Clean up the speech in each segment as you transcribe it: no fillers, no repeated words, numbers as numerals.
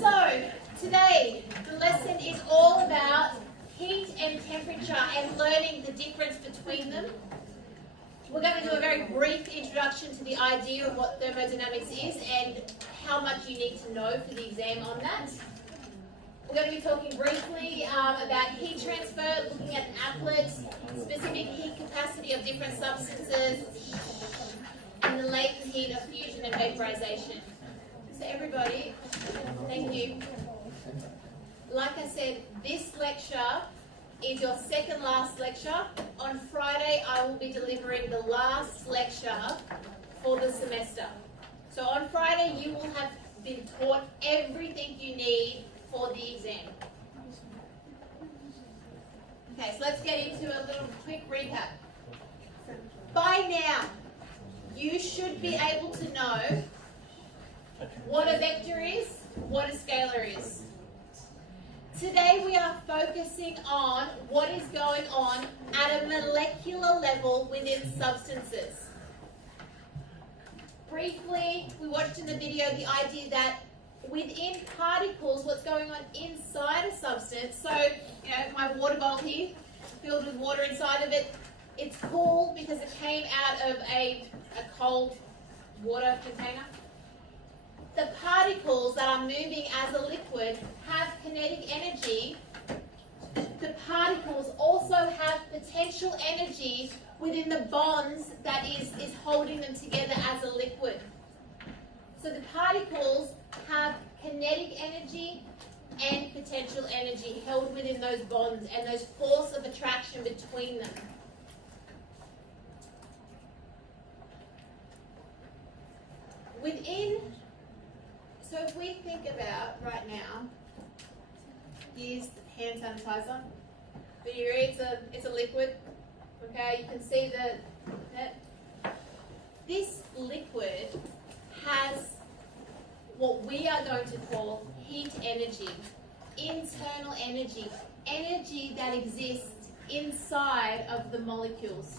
So, today the lesson is all about heat and temperature and learning the difference between them. We're going to do a very brief introduction to the idea of what thermodynamics is and how much you need to know for the exam on that. We're going to be talking briefly about heat transfer, looking at applets, specific heat capacity of different substances, and the latent heat of fusion and vaporization. So everybody, thank you. Like I said, this lecture is your second last lecture. On Friday, I will be delivering the last lecture for the semester. So on Friday, you will have been taught everything you need for the exam. Okay, so let's get into a little quick recap. By now, you should be able to know what a vector is, what a scalar is. Today we are focusing on what is going on at a molecular level within substances. Briefly, we watched in the video the idea that within particles, what's going on inside a substance. So, my water bowl here, filled with water inside of it, it's cool because it came out of a cold water container. The particles that are moving as a liquid have kinetic energy. The particles also have potential energy within the bonds that is holding them together as a liquid. So the particles have kinetic energy and potential energy held within those bonds and those force of attraction between them. So if we think about right now, here's hand sanitizer. But you read it's a liquid. Okay, you can see this liquid has what we are going to call heat energy, internal energy, energy that exists inside of the molecules.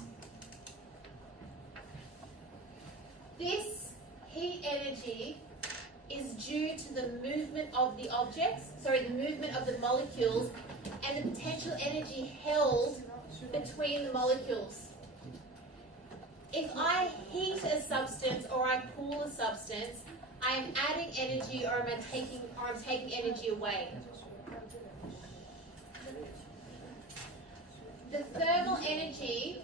This heat energy is due to the movement of the the movement of the molecules and the potential energy held between the molecules. If I heat a substance or I cool a substance, I am adding energy or I'm taking energy away. The thermal energy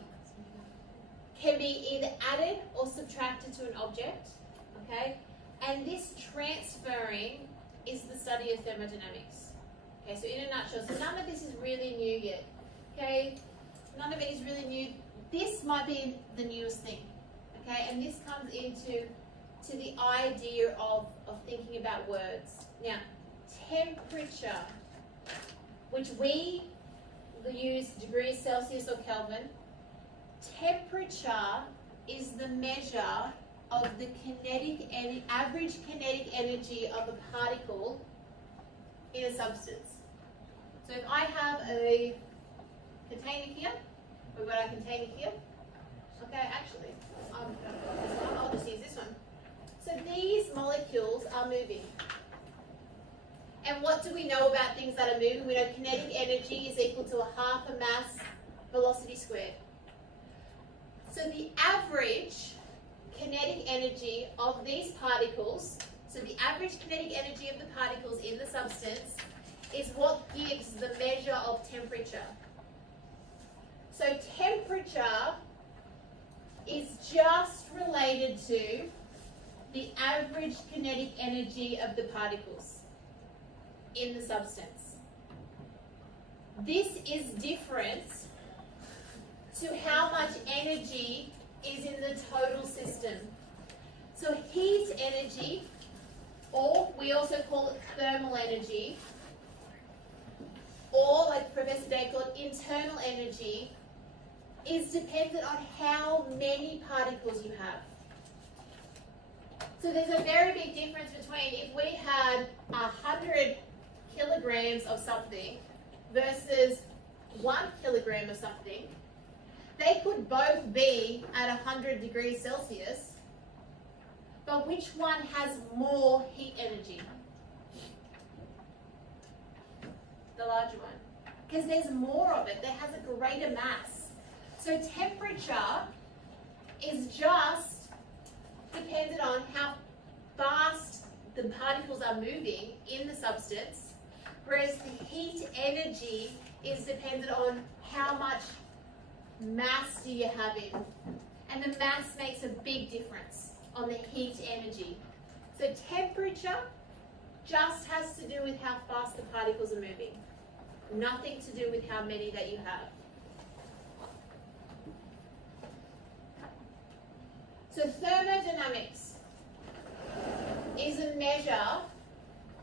can be either added or subtracted to an object, okay? And this transferring is the study of thermodynamics. Okay, so in a nutshell, so none of this is really new yet, okay? None of it is really new. This might be the newest thing, okay? And this comes into the idea of thinking about words. Now, temperature, which we use degrees Celsius or Kelvin, temperature is the measure of the average kinetic energy of a particle in a substance. So if I have a container here, we've got our container here. Okay, actually, I'll just use this one. So these molecules are moving. And what do we know about things that are moving? We know kinetic energy is equal to a half a mass velocity squared. So the average kinetic energy of these particles, so the average kinetic energy of the particles in the substance is what gives the measure of temperature. So temperature is just related to the average kinetic energy of the particles in the substance. This is different to how much energy is in the total system. So heat energy, or we also call it thermal energy, or like Professor Day called internal energy, is dependent on how many particles you have. So there's a very big difference between if we had 100 kilograms of something versus 1 kilogram of something. They could both be at 100 degrees Celsius, but which one has more heat energy? the larger one? Because there's more of it. There has a greater mass. So temperature is just dependent on how fast the particles are moving in the substance, whereas the heat energy is dependent on how much mass do you have in. And the mass makes a big difference on the heat energy. So temperature just has to do with how fast the particles are moving. Nothing to do with how many that you have. So thermodynamics is a measure,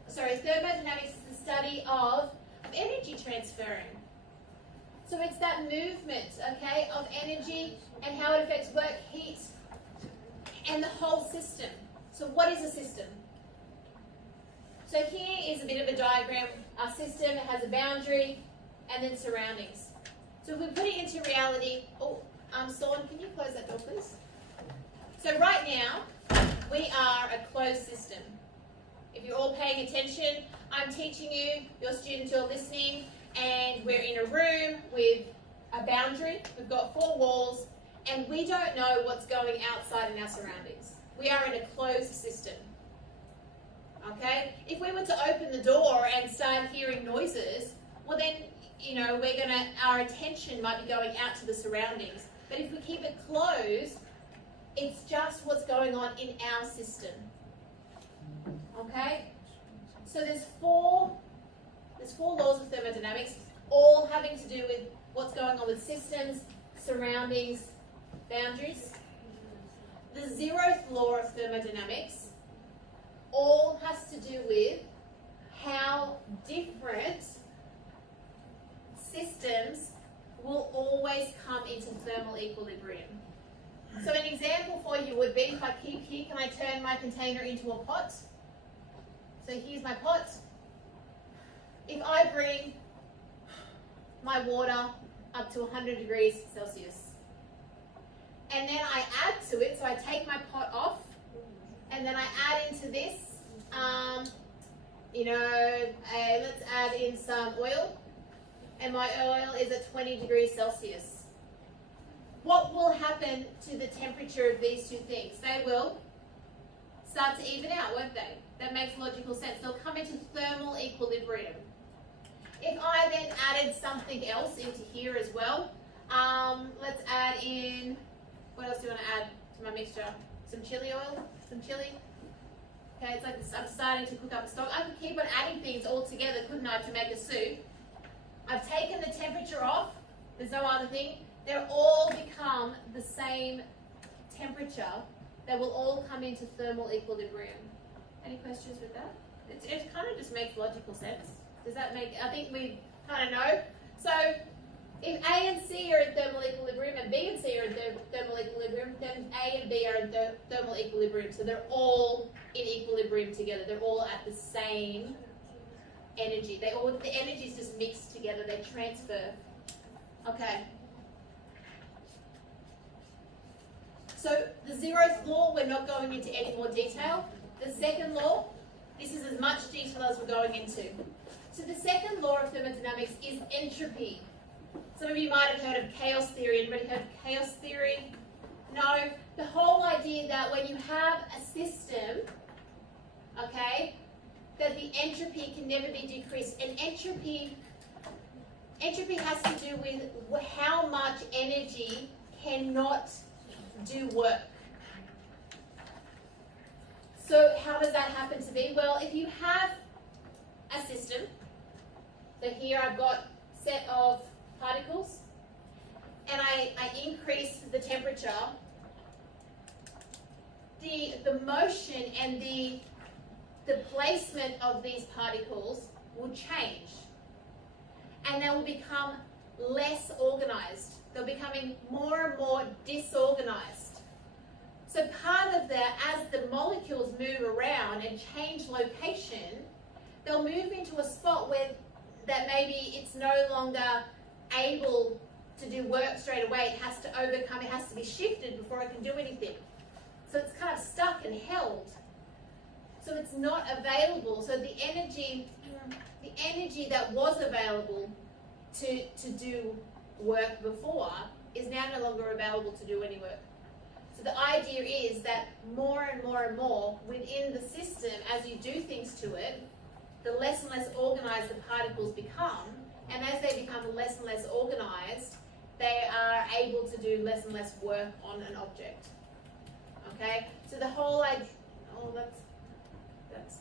thermodynamics is the study of energy transferring. So it's that movement, okay, of energy and how it affects work, heat, and the whole system. So what is a system? So here is a bit of a diagram. Our system, it has a boundary and then surroundings. So if we put it into reality, Storm, can you close that door, please? So right now, we are a closed system. If you're all paying attention, I'm teaching you, your students are listening, and we're in a room with a boundary. We've got 4 walls, and we don't know what's going outside in our surroundings. We are in a closed system. Okay? If we were to open the door and start hearing noises, well then, our attention might be going out to the surroundings. But if we keep it closed, it's just what's going on in our system. Okay? So there's four laws of thermodynamics, all having to do with what's going on with systems, surroundings, boundaries. The 0th law of thermodynamics all has to do with how different systems will always come into thermal equilibrium. So an example for you would be, if I keep here, can I turn my container into a pot? So here's my pot. If I bring my water up to 100 degrees Celsius, and then I add to it, so I take my pot off, and then I add into this, let's add in some oil, and my oil is at 20 degrees Celsius. What will happen to the temperature of these two things? They will start to even out, won't they? That makes logical sense. They'll come into thermal equilibrium. If I then added something else into here as well, let's add in, what else do you want to add to my mixture? Some chili oil? Some chili? Okay, it's like I'm starting to cook up a stock. I could keep on adding things all together, couldn't I, to make a soup? I've taken the temperature off. There's no other thing. They'll all become the same temperature. They will all come into thermal equilibrium. Any questions with that? It kind of just makes logical sense. Does that make, I think we kind of know. So if A and C are in thermal equilibrium and B and C are in thermal equilibrium, then A and B are in thermal equilibrium. So they're all in equilibrium together. They're all at the same energy. The energies just mix together. They transfer. Okay. So the 0th law, we're not going into any more detail. The 2nd law, this is as much detail as we're going into. So the 2nd law of thermodynamics is entropy. Some of you might have heard of chaos theory. Anybody heard of chaos theory? No. The whole idea that when you have a system, okay, that the entropy can never be decreased. And entropy has to do with how much energy cannot do work. So how does that happen to be? Well, if you have a system, so here I've got a set of particles, and I increase the temperature, the motion and the placement of these particles will change, and they will become less organized. They're becoming more and more disorganized. So part of that, as the molecules move around and change location, they'll move into a spot where that maybe it's no longer able to do work straight away. It has to overcome, it has to be shifted before it can do anything. So it's kind of stuck and held. So it's not available. So the energy energy that was available to do work before is now no longer available to do any work. So the idea is that more and more and more within the system, as you do things to it, the less and less organized the particles become, and as they become less and less organized, they are able to do less and less work on an object. Okay? So the whole idea,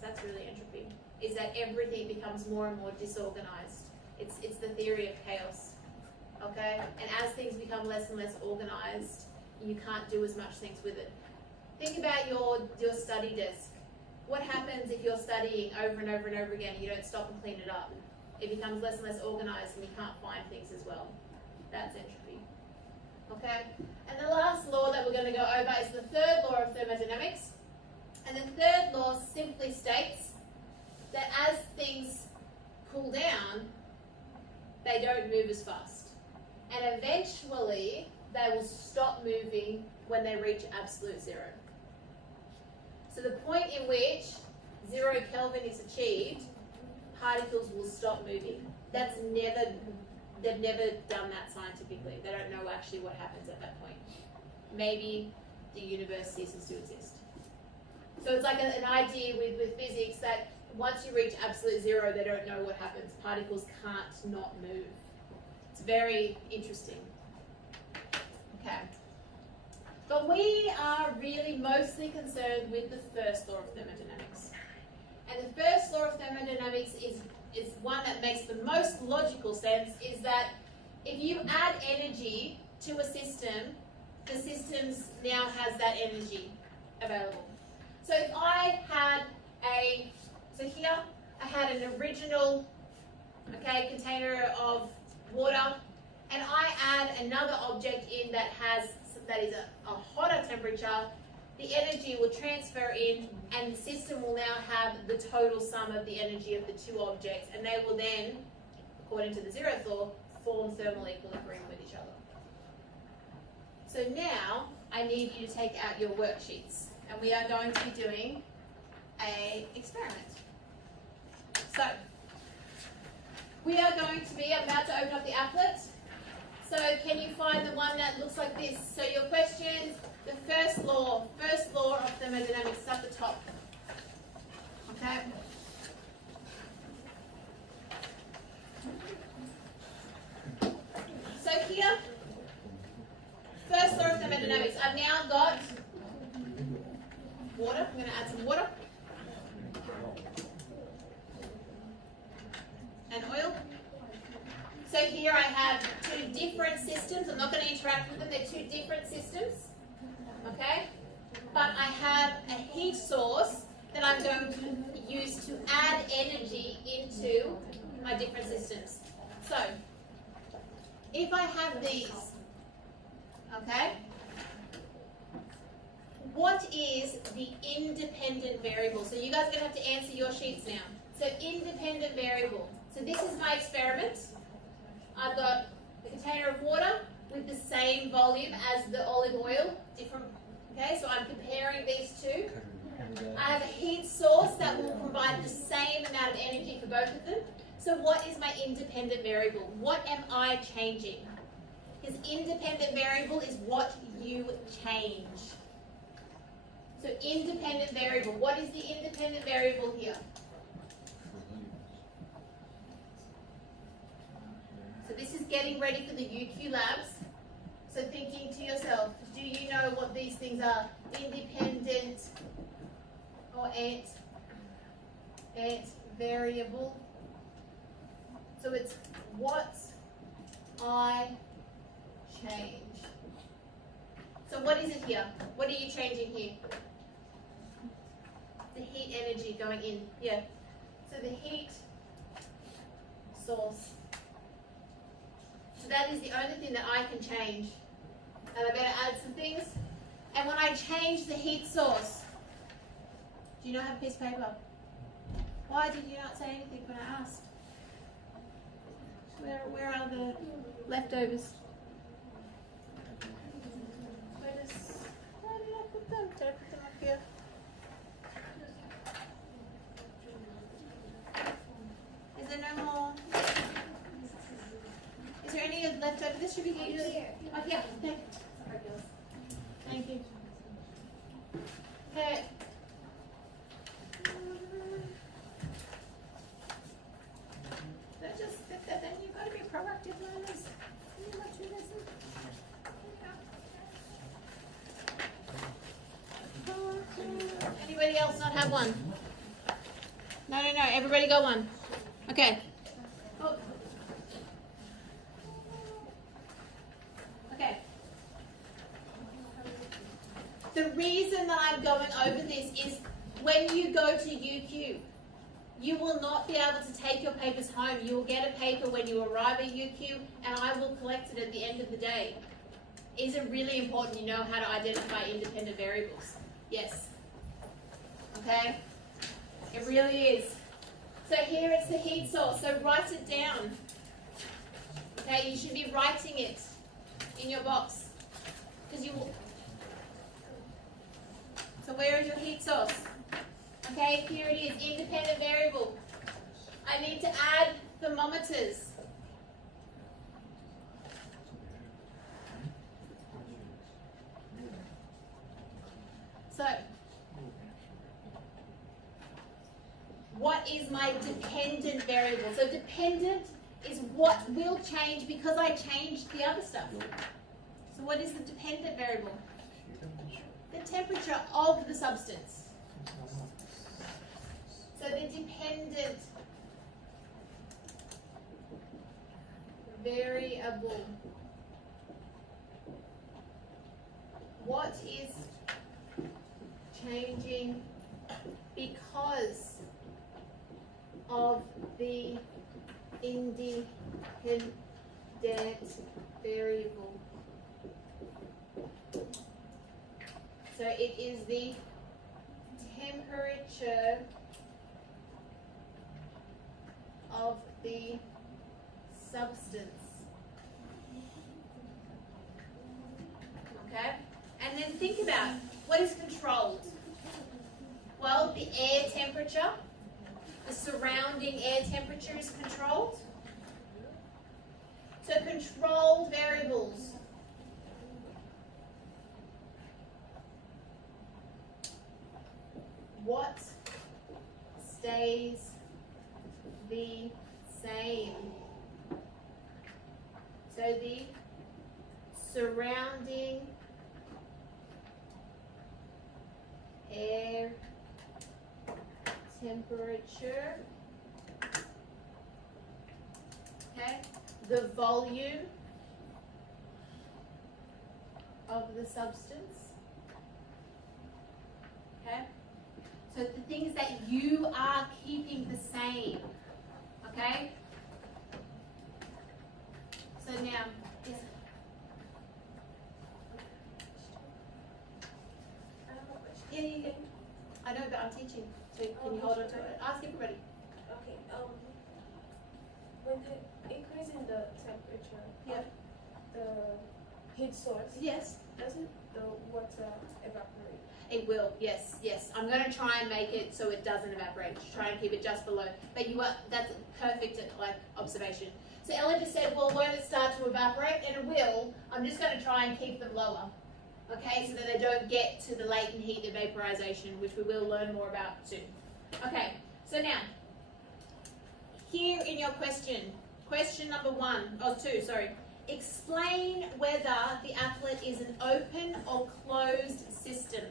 that's really entropy, is that everything becomes more and more disorganized. It's the theory of chaos. Okay? And as things become less and less organized, you can't do as much things with it. Think about your study desk. What happens if you're studying over and over and over again and you don't stop and clean it up? It becomes less and less organized and you can't find things as well. That's entropy. Okay? And the last law that we're going to go over is the third law of thermodynamics. And the third law simply states that as things cool down, they don't move as fast. And eventually, they will stop moving when they reach absolute zero. So the point in which 0 Kelvin is achieved, particles will stop moving. They've never done that scientifically. They don't know actually what happens at that point. Maybe the universe ceases to exist. So it's like an idea with physics that once you reach absolute zero, they don't know what happens. Particles can't not move. It's very interesting. Okay. But we are really mostly concerned with the first law of thermodynamics. And the first law of thermodynamics is one that makes the most logical sense, is that if you add energy to a system, the system now has that energy available. So if I had here I had an original container of water, and I add another object in that is a hotter temperature, the energy will transfer in and the system will now have the total sum of the energy of the two objects, and they will then, according to the zeroth law, form thermal equilibrium with each other. So now I need you to take out your worksheets, and we are going to be doing an experiment. So we are going to be about to open up the applet. So can you find the one that looks like this? So your questions, the first law of thermodynamics is at the top. Okay? So here, first law of thermodynamics. I've now got water. I'm going to add some water. And oil. So here I have two different systems. I'm not going to interact with them. They're two different systems. Okay? But I have a heat source that I'm going to use to add energy into my different systems. So, if I have these, okay, what is the independent variable? So you guys are going to have to answer your sheets now. So independent variable. So this is my experiment. I've got a container of water with the same volume as the olive oil, different. Okay, so I'm comparing these two. I have a heat source that will provide the same amount of energy for both of them. So what is my independent variable? What am I changing? Because independent variable is what you change. So independent variable. What is the independent variable here? So this is getting ready for the UQ labs. So thinking to yourself, do you know what these things are? Independent or ant variable. So it's what I change. So what is it here? What are you changing here? The heat energy going in. Yeah. So the heat source. So that is the only thing that I can change. And I better add some things. And when I change the heat source, do you not have a piece of paper? Why did you not say anything when I asked? Where are the leftovers? Where did I put them? Did I put them up here? Is there no much over this should be good. Here. Oh, yeah. Thank you. Sorry, girls. Thank you. Okay. Don't just sit there, then you've got to be proactive learners. You want to listen? Anybody else not have one? No, everybody got one. Okay. Oh. Okay. The reason that I'm going over this is when you go to UQ, you will not be able to take your papers home. You will get a paper when you arrive at UQ and I will collect it at the end of the day. Is it really important you know how to identify independent variables? Yes. Okay? It really is. So here it's the heat source. So write it down. Okay, you should be writing it in your box. Because you will. So where is your heat source? Okay, here it is, independent variable. I need to add thermometers. So, what is my dependent variable? So dependent is what will change because I changed the other stuff. So what is the dependent variable? The temperature of the substance. So the dependent variable. What is changing because of the independent variable? So it is the temperature of the substance. Okay? And then think about what is controlled. Well, the air temperature, the surrounding air temperature is controlled. So controlled variables. What stays the same? So the surrounding air temperature, okay, the volume of the substance, okay, so the things that you are keeping the same, okay, so now, yes. Yeah. I know, but I'm teaching. So can you hold on to it? Ask everybody. Okay. When the increase in the temperature, Yeah. the heat source, Yes. doesn't the water evaporate? It will. Yes. I'm going to try and make it so it doesn't evaporate. Try and keep it just below. But that's perfect observation. So Ella just said, well, won't it start to evaporate? And it will. I'm just going to try and keep them lower. Okay, so that they don't get to the latent heat of vaporization, which we will learn more about soon. Okay, so now, here in your question number 2, explain whether the applet is an open or closed system.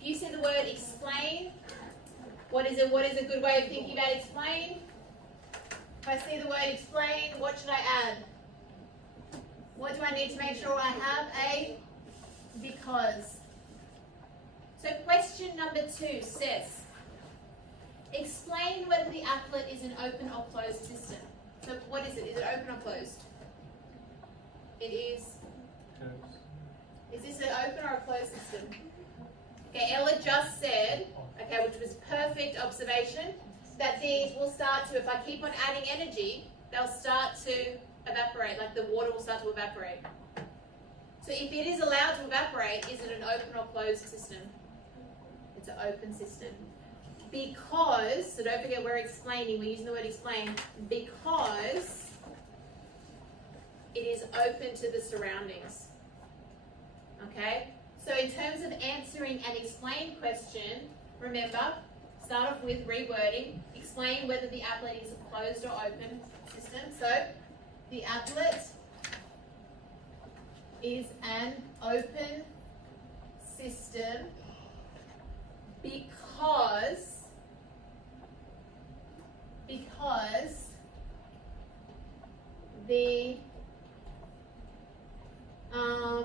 If you see the word explain, what is a good way of thinking about explain? If I see the word explain, what should I add? What do I need to make sure I have? A because. So question number 2 says, explain whether the applet is an open or closed system. So what is it? Is it open or closed? It is. Is this an open or a closed system? Okay, Ella just said, okay, which was perfect observation, that these will start to, if I keep on adding energy, they'll start to evaporate, like the water will start to evaporate. So if it is allowed to evaporate, is it an open or closed system? It's an open system. Because, so don't forget we're explaining, we're using the word explain, because it is open to the surroundings. Okay? So in terms of answering an explain question, remember, start off with rewording. Explain whether the applet is a closed or open system. So the applet is an open system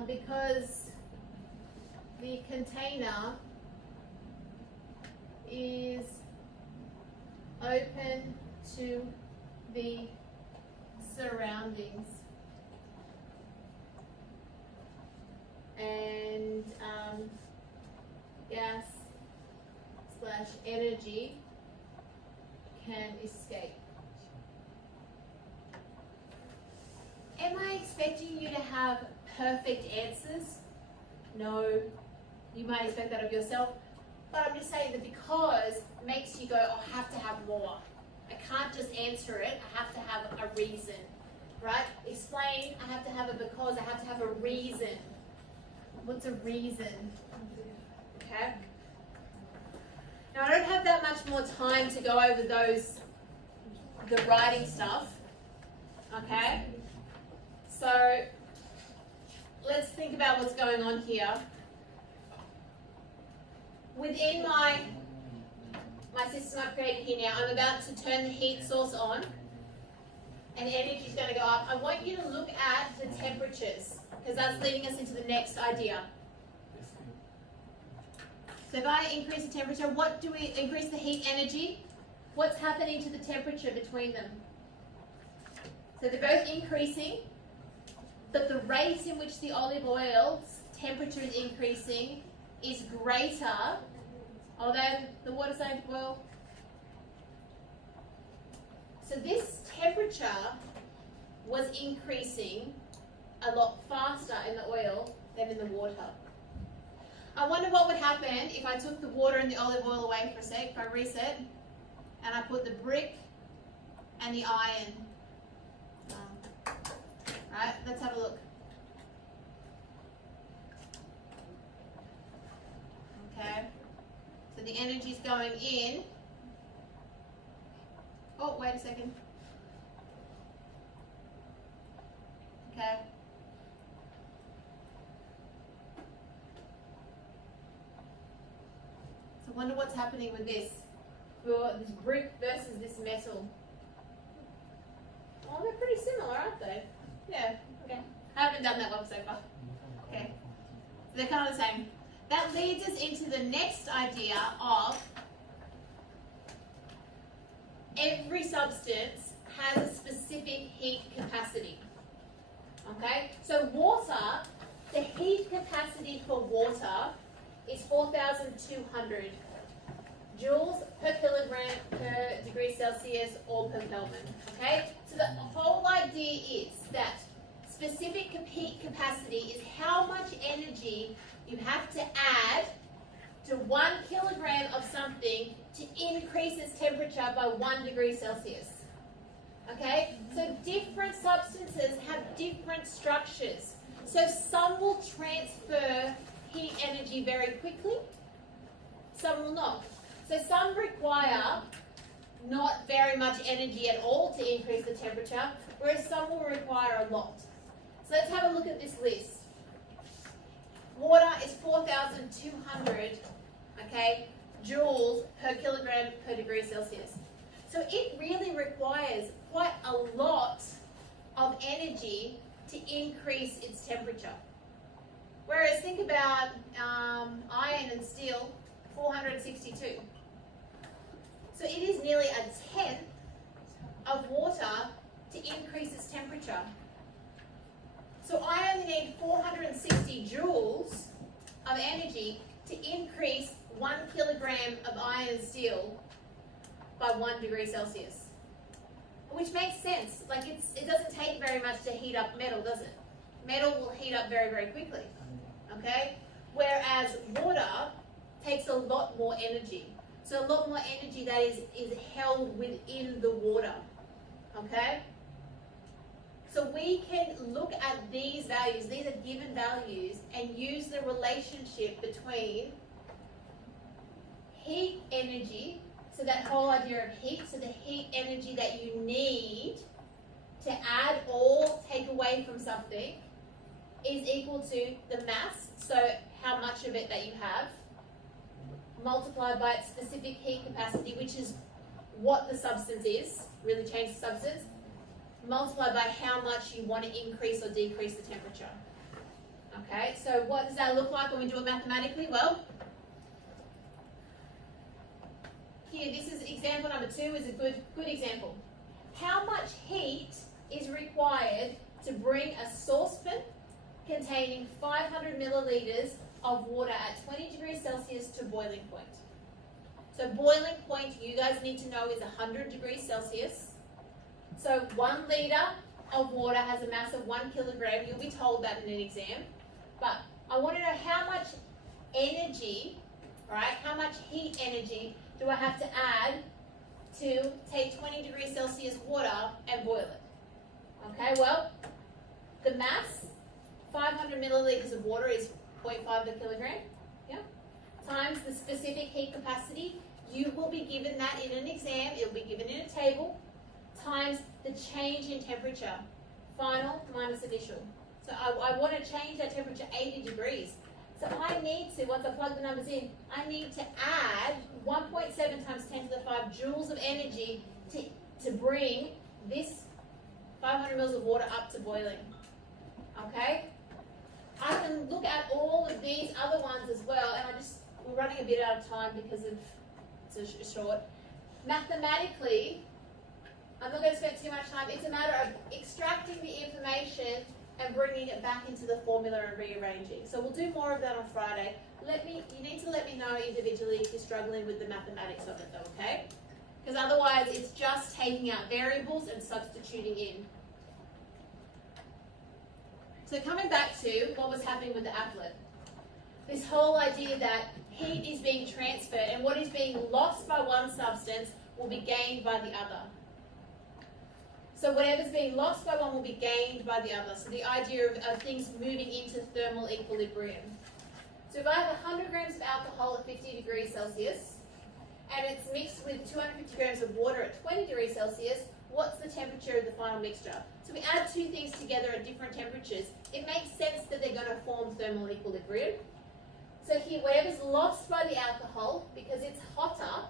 because the container is open to the surroundings and gas / energy can escape. Am I expecting you to have perfect answers? No. You might expect that of yourself, but I'm just saying that because makes you go, oh, I have to have more. I can't just answer it, I have to have a reason, right? Explain, I have to have a because, I have to have a reason. What's a reason? Okay? Now I don't have that much more time to go over the writing stuff, okay? So let's think about what's going on here. Within my system I've created here now, I'm about to turn the heat source on and energy is going to go up. I want you to look at the temperatures because that's leading us into the next idea. So if I increase the temperature, what do we increase the heat energy? What's happening to the temperature between them? So they're both increasing, but the rate in which the olive oil's temperature is increasing is greater than the water starting to boil. So this temperature was increasing a lot faster in the oil than in the water. I wonder what would happen if I took the water and the olive oil away for a sec, if I reset, and I put the brick and the iron. Right, let's have a look. Okay, so the energy's going in. Oh, wait a second. Okay. So I wonder what's happening with this. This brick versus this metal. Oh, they're pretty similar, aren't they? Yeah, okay. I haven't done that one so far. Okay. So they're kind of the same. That leads us into the next idea of every substance has a specific heat capacity. Okay? So water, the heat capacity for water is 4,200 joules per kilogram per degree Celsius or per Kelvin. Okay? So the whole idea is that specific heat capacity is how much energy you have to add to 1 kilogram of something to increase its temperature by 1 degree Celsius. Okay? So different substances have different structures. So some will transfer heat energy very quickly, some will not. So some require not very much energy at all to increase the temperature, whereas some will require a lot. So let's have a look at this list. Water is 4,200, okay, joules per kilogram per degree Celsius. So it really requires quite a lot of energy to increase its temperature. Whereas think about iron and steel, 462. So it is nearly a tenth of water to increase its temperature. So I only need 460 joules of energy to increase 1 kilogram of iron and steel by 1 degree Celsius. Which makes sense. Like it doesn't take very much to heat up metal, does it? Metal will heat up very, very quickly. Okay? Whereas water takes a lot more energy. So a lot more energy that is held within the water. Okay? So we can look at these values, these are given values, and use the relationship between heat energy, so that whole idea of heat, so the heat energy that you need to add or take away from something is equal to the mass, so how much of it that you have, multiplied by its specific heat capacity, which is what the substance is, really change the substance, multiplied by how much you want to increase or decrease the temperature. Okay, so what does that look like when we do it mathematically? Well, here, this is example number 2 is a good example. How much heat is required to bring a saucepan containing 500 milliliters of water at 20 degrees Celsius to boiling point? So boiling point, you guys need to know, is 100 degrees Celsius. So 1 litre of water has a mass of 1 kilogram. You'll be told that in an exam. But I want to know how much energy, right, how much heat energy do I have to add to take 20 degrees Celsius water and boil it? Okay, well, the mass, 500 milliliters of water is 0.5 per kilogram, yeah, times the specific heat capacity. You will be given that in an exam, it will be given in a table, times the change in temperature, final minus initial. So I want to change that temperature 80 degrees. So I need to, once I plug the numbers in, I need to add 1.7 times 10 to the 5 joules of energy to bring this 500 mils of water up to boiling. Okay? I can look at all of these other ones as well, and we're running a bit out of time because of it's short. Mathematically, I'm not going to spend too much time. It's a matter of extracting the information and bringing it back into the formula and rearranging. So we'll do more of that on Friday. You need to let me know individually if you're struggling with the mathematics of it though, okay? Because otherwise it's just taking out variables and substituting in. So coming back to what was happening with the applet. This whole idea that heat is being transferred and what is being lost by one substance will be gained by the other. So whatever's being lost by one will be gained by the other. So the idea of things moving into thermal equilibrium. So if I have 100 grams of alcohol at 50 degrees Celsius, and it's mixed with 250 grams of water at 20 degrees Celsius, what's the temperature of the final mixture? So we add two things together at different temperatures. It makes sense that they're going to form thermal equilibrium. So here, whatever's lost by the alcohol, because it's hotter,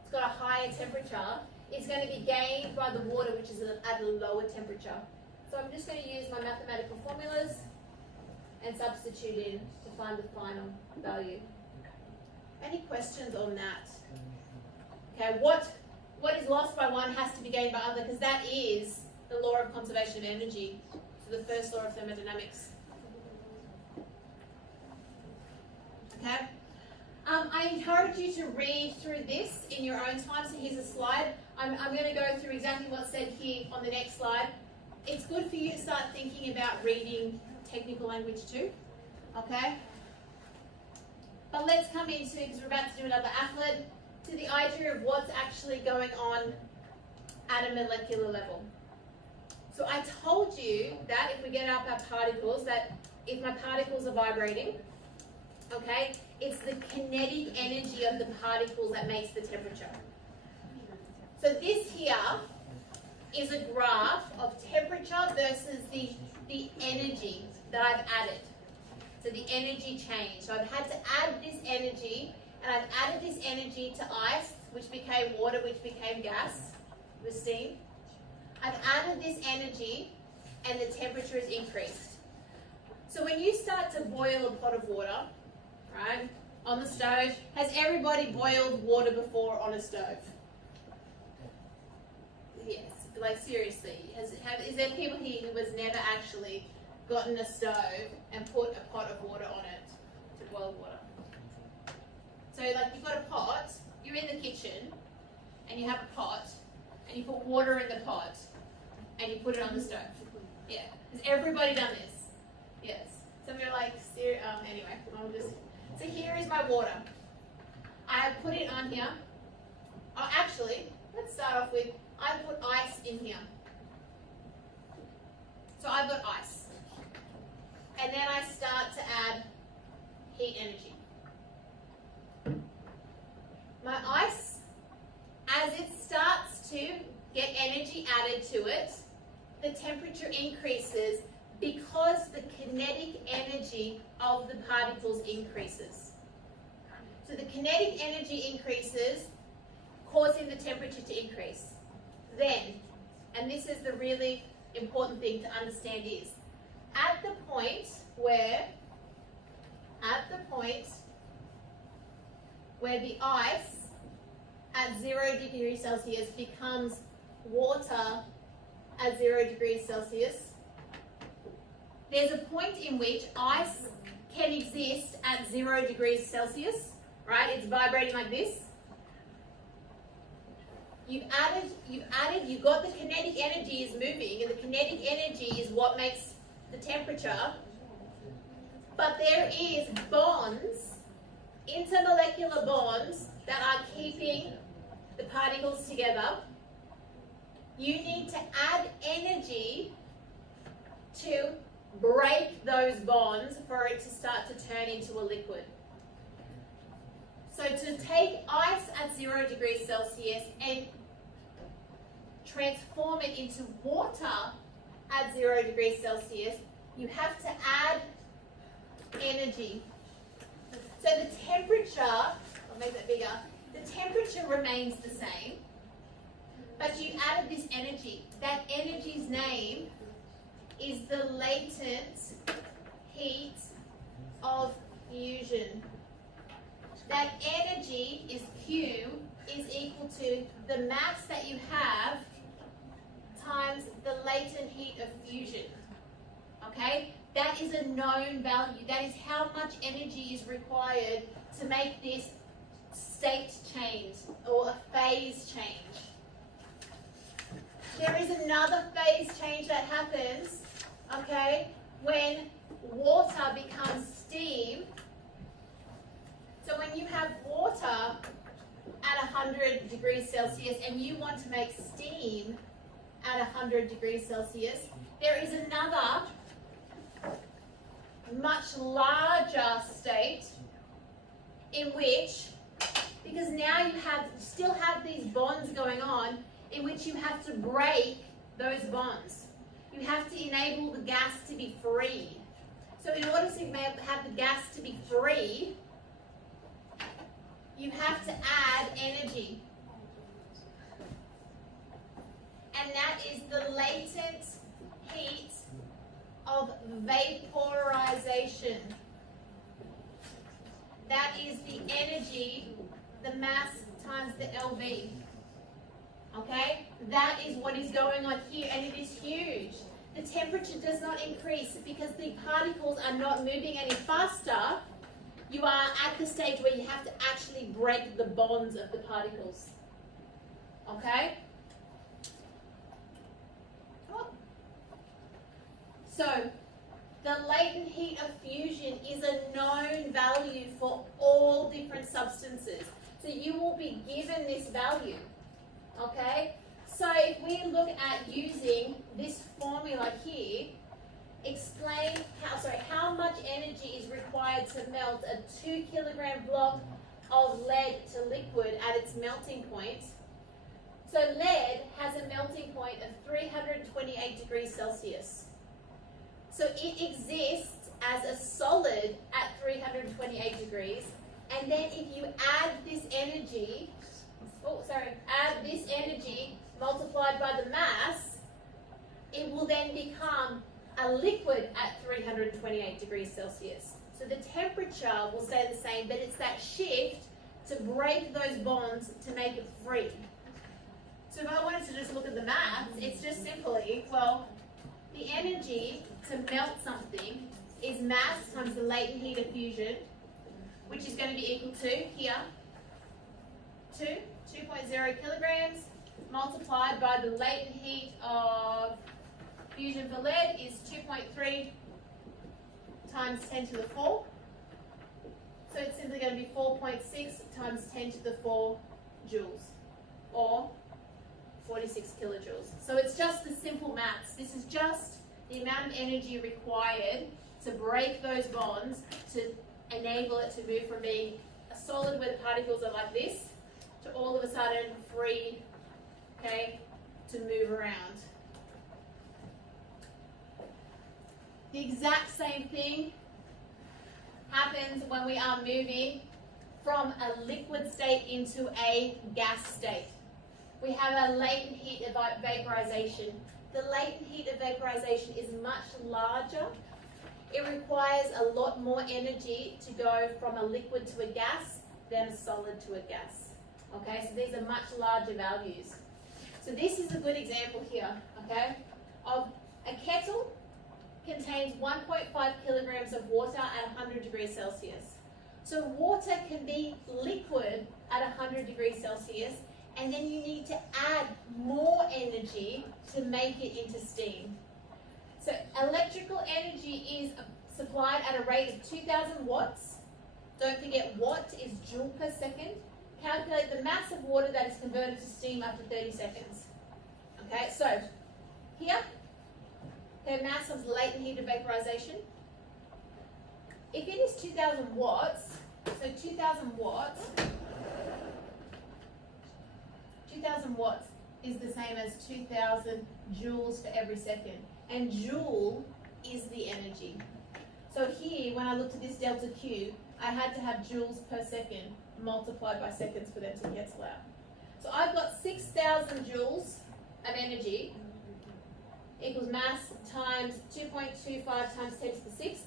it's got a higher temperature, is going to be gained by the water, which is at a lower temperature. So I'm just going to use my mathematical formulas and substitute in to find the final value. Any questions on that? Okay, what is lost by one has to be gained by other, because that is the law of conservation of energy, so the first law of thermodynamics. Okay? I encourage you to read through this in your own time. So here's a slide. I'm going to go through exactly what's said here on the next slide. It's good for you to start thinking about reading technical language too. Okay? But let's come into, because we're about to do another applet, to the idea of what's actually going on at a molecular level. So I told you that if we get up our particles, that if my particles are vibrating, okay, it's the kinetic energy of the particles that makes the temperature. So this here is a graph of temperature versus the energy that I've added. So the energy change. So I've had to add this energy, and I've added this energy to ice, which became water, which became gas with steam. I've added this energy, and the temperature is increased. So when you start to boil a pot of water, right, on the stove, has everybody boiled water before on a stove? Yes, like seriously. Is there people here who has never actually gotten a stove and put a pot of water on it to boil water? So like you've got a pot, you're in the kitchen, and you have a pot, and you put water in the pot, and you put it on the stove. Yeah. Has everybody done this? Yes. Some of you are like, anyway, I'll just... So here is my water. I have put it on here. Oh, actually, let's start off with, I put ice in here. So I've got ice. And then I start to add heat energy. My ice, as it starts to get energy added to it, the temperature increases because the kinetic energy of the particles increases. So the kinetic energy increases, causing the temperature to increase. Then, and this is the really important thing to understand, is at the point where the ice at 0 degrees Celsius becomes water at 0 degrees Celsius, there's a point in which ice can exist at 0 degrees Celsius, right? It's vibrating like this. You've got the kinetic energy is moving, and the kinetic energy is what makes the temperature. But there is bonds, intermolecular bonds, that are keeping the particles together. You need to add energy to break those bonds for it to start to turn into a liquid. So to take ice at 0 degrees Celsius and transform it into water at 0 degrees Celsius, you have to add energy. So the temperature, I'll make that bigger, the temperature remains the same, but you added this energy. That energy's name is the latent heat of fusion. That energy is Q is equal to the mass that you have times the latent heat of fusion. Okay? That is a known value. That is how much energy is required to make this state change or a phase change. There is another phase change that happens, okay, when water becomes steam. So when you have water at 100 degrees Celsius and you want to make steam at 100 degrees Celsius, there is another much larger state in which, because now you still have these bonds going on, in which you have to break those bonds. You have to enable the gas to be free. So in order to have the gas to be free, you have to add energy. And that is the latent heat of vaporization. That is the energy, the mass times the LV. Okay? That is what is going on here, and it is huge. The temperature does not increase because the particles are not moving any faster. You are at the stage where you have to actually break the bonds of the particles. Okay? So, the latent heat of fusion is a known value for all different substances. So you will be given this value. Okay? So if we look at using this formula here, explain how much energy is required to melt a 2 kilogram block of lead to liquid at its melting point. So lead has a melting point of 328 degrees Celsius. So it exists as a solid at 328 degrees, and then if you add this energy, multiplied by the mass, it will then become a liquid at 328 degrees Celsius. So the temperature will stay the same, but it's that shift to break those bonds to make it free. So if I wanted to just look at the maths, it's just simply, well, the energy to melt something is mass times the latent heat of fusion, which is going to be equal to, here, 2.0 kilograms, multiplied by the latent heat of fusion for lead is 2.3 times 10 to the 4. So it's simply going to be 4.6 times 10 to the 4 joules, or 46 kilojoules. So it's just the simple maths. This is just the amount of energy required to break those bonds to enable it to move from being a solid where the particles are like this to all of a sudden free, okay, to move around. The exact same thing happens when we are moving from a liquid state into a gas state. We have a latent heat of vaporization. The latent heat of vaporization is much larger. It requires a lot more energy to go from a liquid to a gas than a solid to a gas. Okay, so these are much larger values. So this is a good example here, okay, of a kettle contains 1.5 kilograms of water at 100 degrees Celsius. So water can be liquid at 100 degrees Celsius, and then you need to add more energy to make it into steam. So electrical energy is supplied at a rate of 2,000 watts. Don't forget watt is joule per second. Calculate the mass of water that is converted to steam after 30 seconds. Okay, so here, the mass of latent heat of vaporization. If it is 2,000 watts, so 2,000 watts is the same as 2,000 joules for every second. And joule is the energy. So here, when I looked at this delta Q, I had to have joules per second multiplied by seconds for them to cancel out. So I've got 6,000 joules of energy equals mass times 2.25 times 10 to the 6th.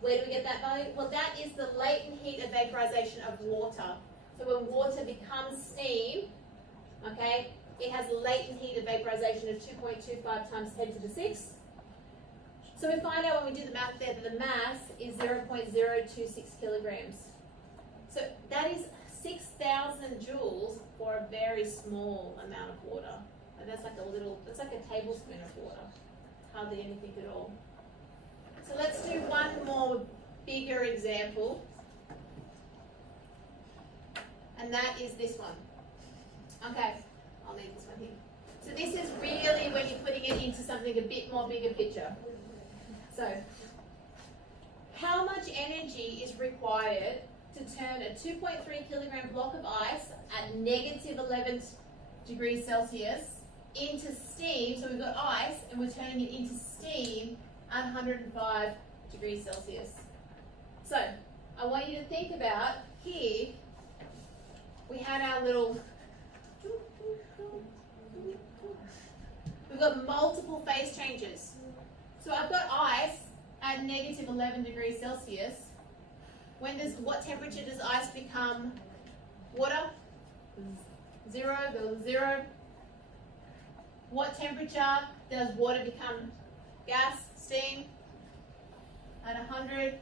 Where do we get that value? Well, that is the latent heat of vaporization of water. So when water becomes steam, okay, it has latent heat of vaporization of 2.25 times 10 to the 6th. So we find out when we do the math there that the mass is 0.026 kilograms. So that is 6,000 joules for a very small amount of water. And that's like a tablespoon of water. Hardly anything at all. So let's do one more bigger example. And that is this one. Okay, I'll leave this one here. So this is really when you're putting it into something a bit more bigger picture. So, how much energy is required to turn a 2.3 kilogram block of ice at negative 11 degrees Celsius into steam? So we've got ice and we're turning it into steam at 105 degrees Celsius. So, I want you to think about here, we had our little, we've got multiple phase changes. So I've got ice at negative 11 degrees Celsius. What temperature does ice become water? 0, goes 0. What temperature does water become gas, steam? At 100.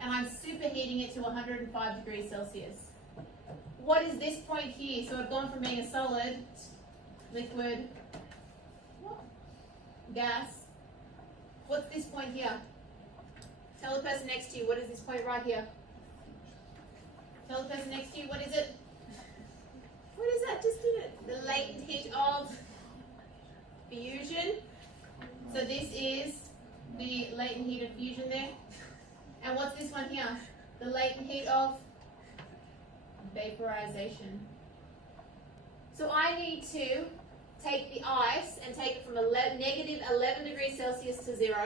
And I'm superheating it to 105 degrees Celsius. What is this point here? So I've gone from being a solid, liquid, gas. What's this point here? Tell the person next to you, what is this point right here? Tell the person next to you, what is it? What is that? Just did it. The latent heat of fusion. So this is the latent heat of fusion there. And what's this one here? The latent heat of vaporization. So I need to take the ice and take it from negative 11 degrees Celsius to 0.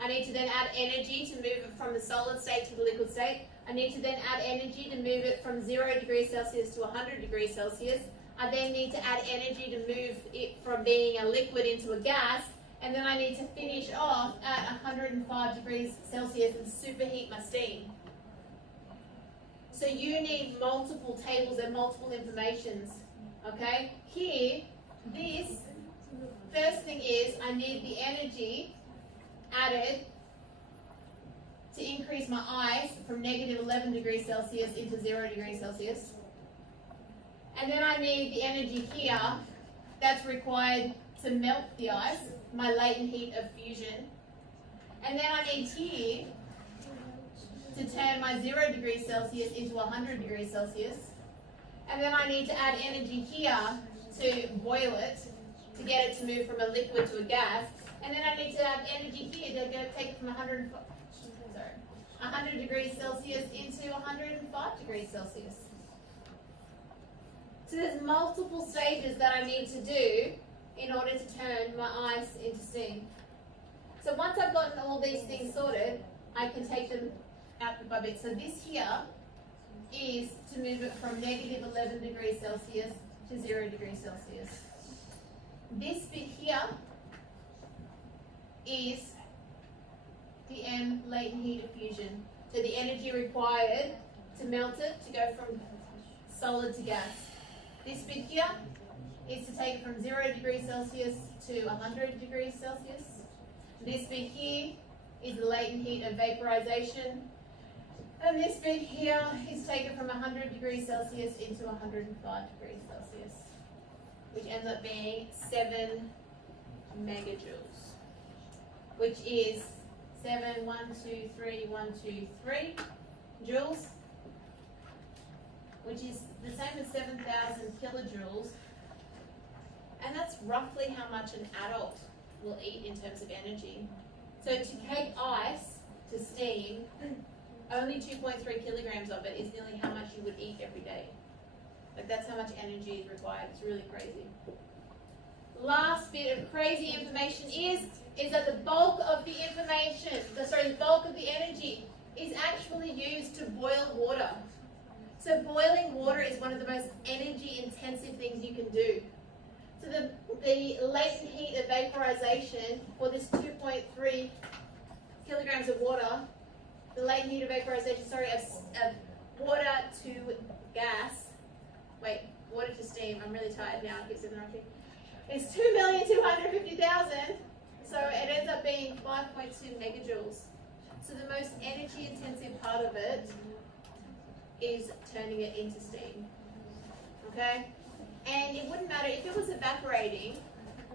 I need to then add energy to move it from the solid state to the liquid state. I need to then add energy to move it from 0 degrees Celsius to 100 degrees Celsius. I then need to add energy to move it from being a liquid into a gas. And then I need to finish off at 105 degrees Celsius and superheat my steam. So you need multiple tables and multiple informations. Okay? Here, this first thing is I need the energy added to increase my ice from negative 11 degrees Celsius into 0 degrees Celsius. And then I need the energy here that's required to melt the ice, my latent heat of fusion. And then I need here to turn my 0 degrees Celsius into 100 degrees Celsius. And then I need to add energy here to boil it, to get it to move from a liquid to a gas. And then I need to have energy here. They're going to take it from 100 degrees Celsius into 105 degrees Celsius. So there's multiple stages that I need to do in order to turn my ice into steam. So once I've gotten all these things sorted, I can take them out bit by bit. So this here is to move it from negative 11 degrees Celsius to 0 degrees Celsius. This bit here is the M latent heat of fusion. So the energy required to melt it to go from solid to gas. This bit here is to take it from 0 degrees Celsius to 100 degrees Celsius. This bit here is the latent heat of vaporization. And this bit here is taken from 100 degrees Celsius into 105 degrees Celsius, which ends up being 7 megajoules, which is 7, 1, 2, 3, 1, 2, 3 joules, which is the same as 7,000 kilojoules. And that's roughly how much an adult will eat in terms of energy. So to take ice to steam, only 2.3 kilograms of it is nearly how much you would eat every day. Like that's how much energy is required. It's really crazy. Last bit of crazy information is that the bulk of the information, the bulk of the energy is actually used to boil water. So boiling water is one of the most energy intensive things you can do. So the latent heat of vaporization for this 2.3 kilograms of water, the latent heat of vaporization, of water to gas, water to steam, I'm really tired now, I keep saying the wrong thing, is 2,250,000, so it ends up being 5.2 megajoules. So the most energy intensive part of it is turning it into steam, okay? And it wouldn't matter, if it was evaporating,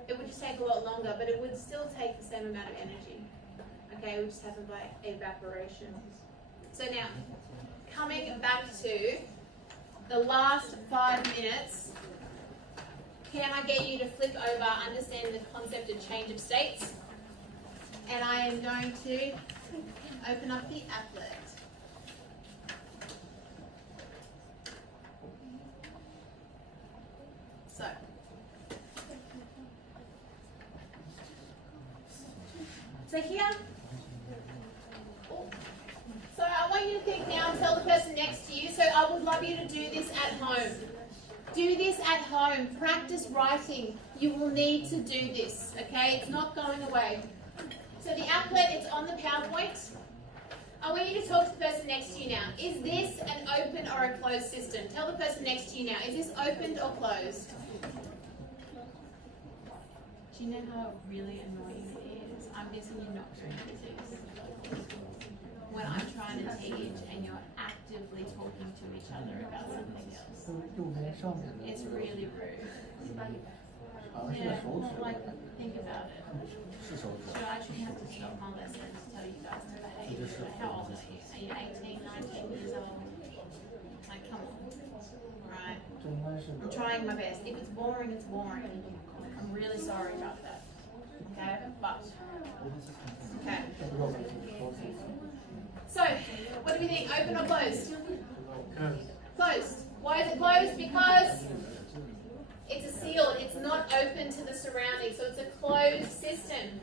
it would just take a lot longer, but it would still take the same amount of energy. Okay, it would just happen by evaporation. So now, coming back to the last 5 minutes, can I get you to flip over, understand the concept of change of states? And I am going to open up the applet. So here, so I want you to think now and tell the person next to you, so I would love you to do this at home. Do this at home, practice writing. You will need to do this, okay? It's not going away. So the applet, it's on the PowerPoint. I want you to talk to the person next to you now. Is this an open or a closed system? Tell the person next to you now, is this opened or closed? Do you know how really annoying it is? I'm guessing you're not doing physics. When I'm trying to teach and you're actively talking to each other about something else. It's really rude. Yeah, like, think about it. Should I actually have to stop my lesson to tell you guys to behave? How old are you? Are you 18, 19 years old? Like, come on. Right? I'm trying my best. If it's boring, it's boring. I'm really sorry about that. Okay? But, okay. So, what do we think? Open or closed? Closed. Why is it closed? Because it's a sealed. It's not open to the surroundings. So it's a closed system.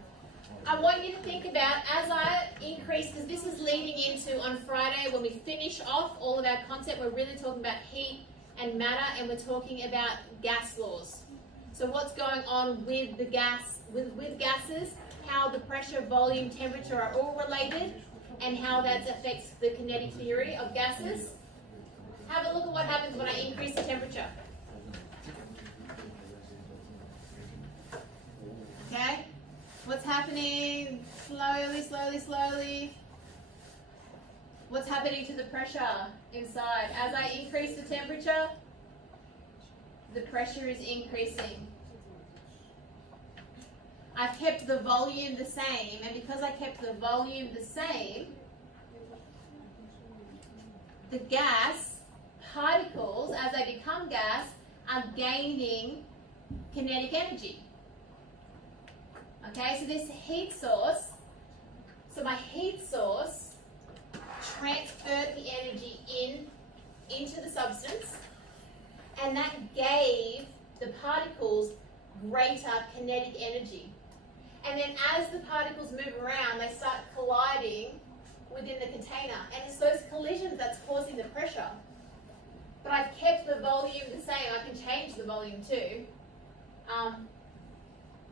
I want you to think about, as I increase, because this is leading into on Friday when we finish off all of our content, we're really talking about heat and matter, and we're talking about gas laws. So what's going on with the gas, with gases, how the pressure, volume, temperature are all related, and how that affects the kinetic theory of gases. Have a look at what happens when I increase the temperature. Okay? What's happening? Slowly, slowly, slowly. What's happening to the pressure inside? As I increase the temperature, the pressure is increasing. I've kept the volume the same, and because I kept the volume the same, the gas particles, as they become gas, are gaining kinetic energy. Okay, so this heat source, so my heat source transferred the energy into the substance, and that gave the particles greater kinetic energy. And then as the particles move around, they start colliding within the container, and it's those collisions that's causing the pressure. But I've kept the volume the same. I can change the volume too.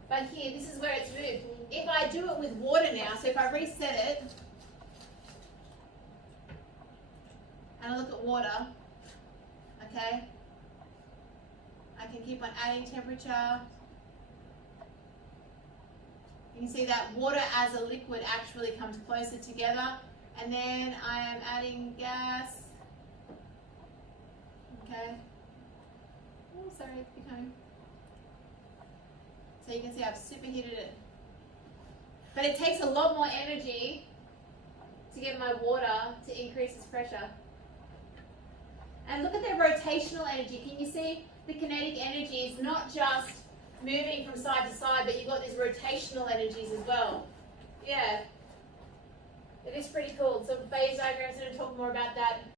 But here, this is where it's moved. If I do it with water now, so if I reset it, and I look at water, okay, I can keep on adding temperature. You can see that water as a liquid actually comes closer together. And then I am adding gas. Okay. Oh, sorry, it's becoming. So you can see I've superheated it. But it takes a lot more energy to get my water to increase its pressure. And look at the rotational energy. Can you see the kinetic energy is not just moving from side to side, but you've got these rotational energies as well. Yeah. It is pretty cool. So phase diagrams, I'm going to talk more about that